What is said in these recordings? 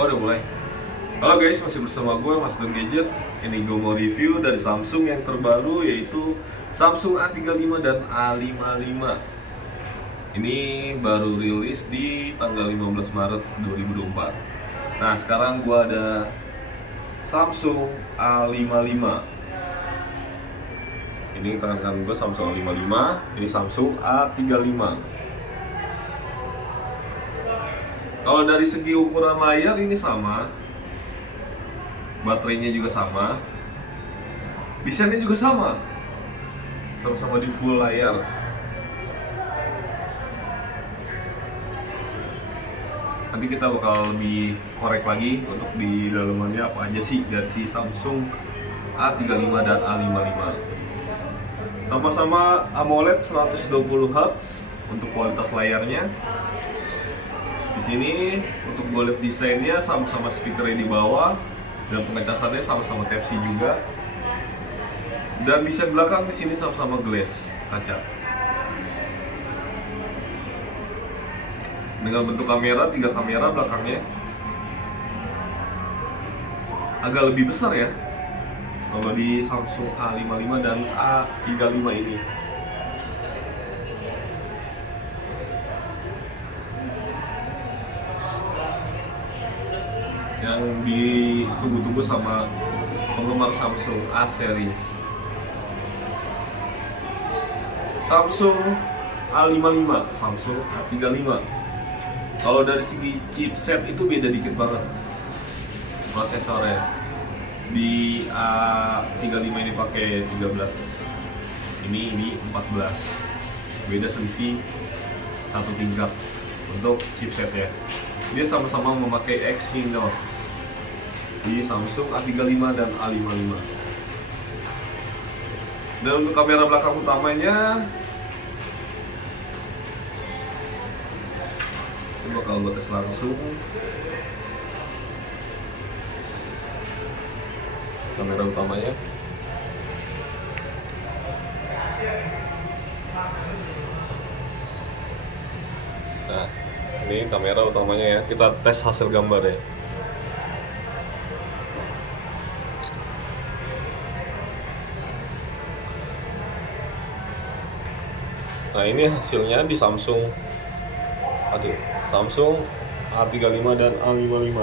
Oh, udah mulai. Halo guys, masih bersama gue Mas Don Gadget. Ini gue mau review dari Samsung yang terbaru, yaitu Samsung A35 dan A55. Ini baru rilis di tanggal 15 Maret 2024. Nah, sekarang gue ada Samsung A55. Ini tangan kanan gue Samsung A55, ini Samsung A35. Kalau dari segi ukuran layar ini sama, baterainya juga sama, desainnya juga sama-sama di full layar. Nanti kita bakal lebih korek lagi untuk di dalamannya apa aja sih dari si Samsung A35 dan A55. Sama-sama AMOLED 120Hz untuk kualitas layarnya. Di sini untuk gue lihat desainnya sama-sama speakernya di bawah dan pengecasannya sama-sama Type-C juga. Dan desain belakang di sini sama-sama glass kaca. Dengan bentuk kamera, 3 kamera belakangnya agak lebih besar ya kalau di Samsung A55 dan A35 ini. Yang ditunggu-tunggu sama penggemar Samsung A series. Samsung A55, Samsung A35. Kalau dari segi chipset itu beda dikit banget prosesornya. Di A35 ini pakai 13, ini 14. Beda selisih satu tingkat untuk chipsetnya. Dia sama-sama memakai Exynos di Samsung A35 dan A55. Dan untuk kamera belakang utamanya, ini bakal gue tes langsung. Kamera utamanya. Nah, ini kamera utamanya ya. Kita tes hasil gambar ya. Nah, ini hasilnya di Samsung A35 dan A55.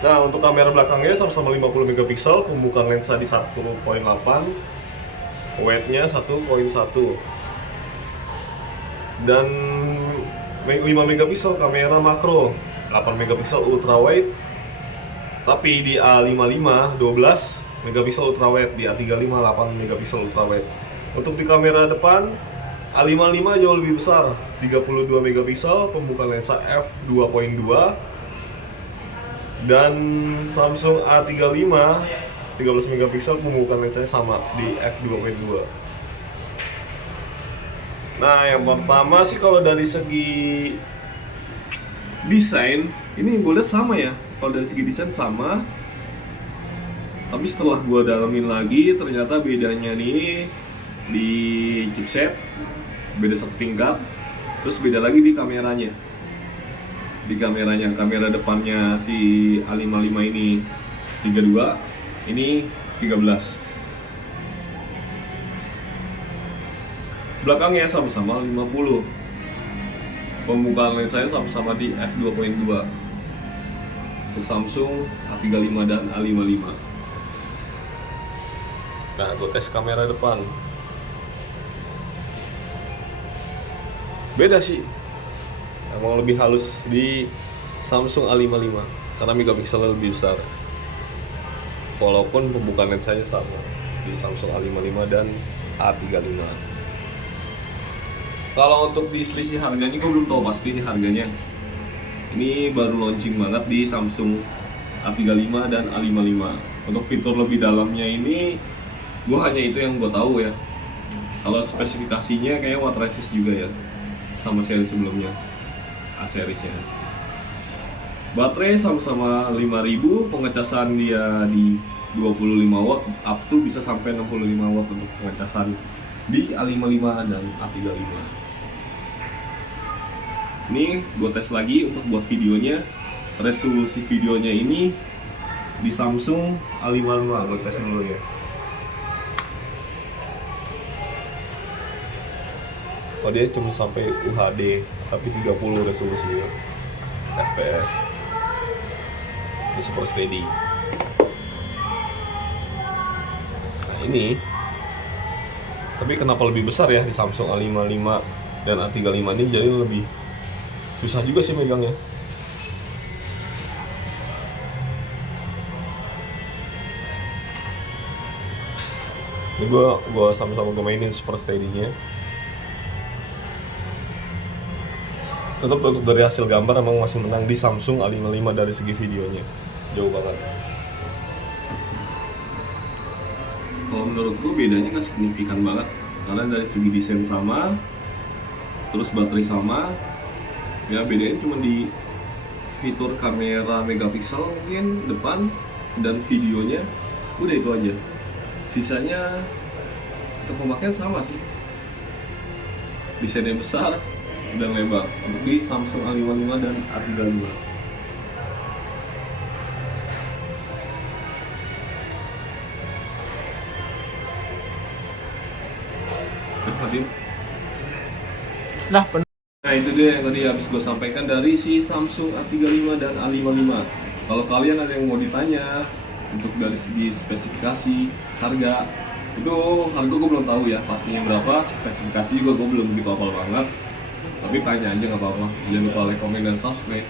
Nah, untuk kamera belakangnya sama-sama 50 megapiksel, pembukaan lensa di 1.8, weight-nya 1.1. Dan 5 megapiksel kamera makro, 8 megapiksel ultra wide. Tapi di A55 12 megapiksel ultra wide, di A35 8 megapiksel ultra wide. Untuk di kamera depan A55 jauh lebih besar, 32 megapiksel, pembukaan lensa f2.2. Dan Samsung A35 13 megapiksel, pembukaan lensanya sama di f2.2. Nah, yang pertama sih kalau dari segi desain, ini gue lihat sama ya. Kalau dari segi desain sama. Tapi setelah gue dalamin lagi, ternyata bedanya nih di chipset, beda satu tingkat. Terus beda lagi di kameranya. Kamera depannya si A55 ini 32, ini 13. Belakangnya sama-sama 50. Pembukaan lensanya sama-sama di f2.2 untuk Samsung A35 dan A55. Nah, gue tes kamera depan. Beda sih. Emang lebih halus di Samsung A55 karena megapikselnya lebih besar. Walaupun pembukaan lensanya sama di Samsung A55 dan A35. Kalau untuk di selisih harganya, gue belum tahu pasti ini harganya. Ini baru launching banget di Samsung A35 dan A55. Untuk fitur lebih dalamnya ini, gue hanya itu yang gue tahu ya. Kalau spesifikasinya kayak water resist juga ya, sama seri sebelumnya, A seriesnya. Baterai sama-sama 5000, pengecasan dia di 25 watt up to bisa sampai 65 watt untuk pengecasan di A55 dan A35. Ini gue tes lagi untuk buat videonya. Resolusi videonya ini di Samsung A55, gue tes dulu ya. Oh, dia cuma sampai UHD tapi 30 resolusinya FPS. Ini super steady. Nah ini, tapi kenapa lebih besar ya di Samsung A55 dan A35 ini, jadi lebih susah juga sih megangnya. Ini gue sama-sama gue mainin super steady-nya. Tetap untuk dari hasil gambar emang masih menang di Samsung A55 dari segi videonya, jauh banget. Kalau menurut gue bedanya nggak signifikan banget, karena dari segi desain sama, terus baterai sama, ya bedanya cuma di fitur kamera megapiksel mungkin depan dan videonya, udah itu aja. Sisanya untuk pemakaian sama sih, desainnya besar dan lebar untuk di Samsung A55 dan A35. Nah itu dia yang tadi habis gue sampaikan dari si Samsung A35 dan A55. Kalau kalian ada yang mau ditanya untuk dari segi spesifikasi, harga, itu harga gue belum tahu ya pastinya berapa, spesifikasi juga gue belum begitu hafal banget. Tapi tanya aja nggak apa-apa, jangan lupa like, komen, dan subscribe.